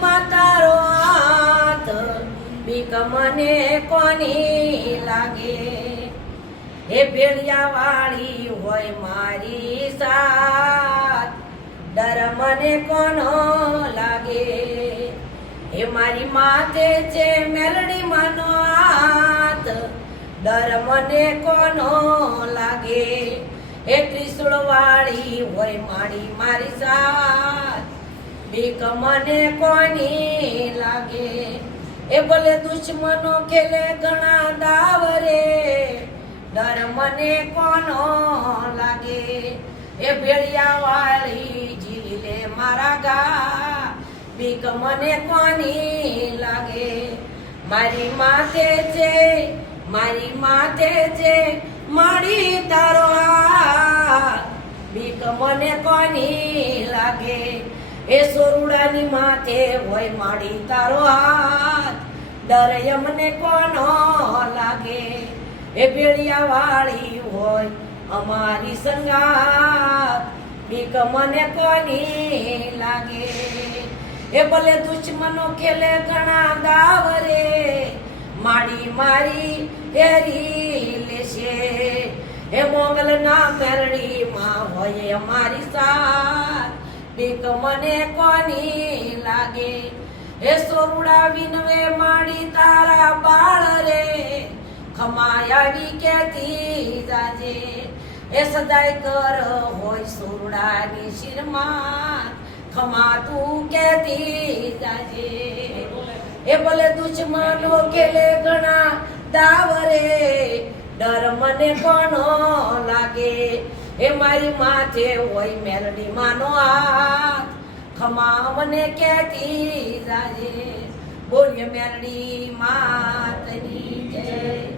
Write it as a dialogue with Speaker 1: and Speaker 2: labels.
Speaker 1: માં તારો હાથ. બીક મને કોની લાગે? હે ભેળિયા વાળી હોય મારી સાથ. ડર મને કોનો લાગે? હે મારી માથે છે મેલડી મનો હાથ. ડર મને કોનો લાગે? હે ત્રિશુળ વાળી હોય મારી મારી સાથ. બીક મને કોની લાગે? એ ભલે દુશ્મનો ખેલે ઘણા દાવરે, ડર મને કોનો લાગે? એ ભેળિયા વાળી જીવી લે મારા ગા, બીક મને કોની લાગે? મારી માથે છે મારી માથે છે મારી તારો આ, બીક મને કોની લાગે? એ સોરુડાની માથે હોય માડી તારો હાથ. ડર અમને કોનો લાગે? એ ભેળિયા વાળી હોય અમારી સંગાત. બીક મને કોની લાગે? એ ભલે દુશ્મનો ખેલે ઘણા દાવરે માડી મારી હેરી લેશે. એ મોગલ ના મેરડી માં હોય અમારી સાથ. બીક મને કોની લાગે? એ સોરુડા વિનવે માડી તારા બાળ રે ખમાયાવી કેતી જાજે. એ સદાય કર હોય સોરડાની શિરમાં ખમા તું કેતી જાજે. એ ભલે દુશ્મનો કેલે ઘણા દાવરે ડર મને પણ લાગે. એ મારી માથે હોય મેલડી માનો હાથ. ખમા મને કેતી જાય બોલીએ મેલડી માતની જય.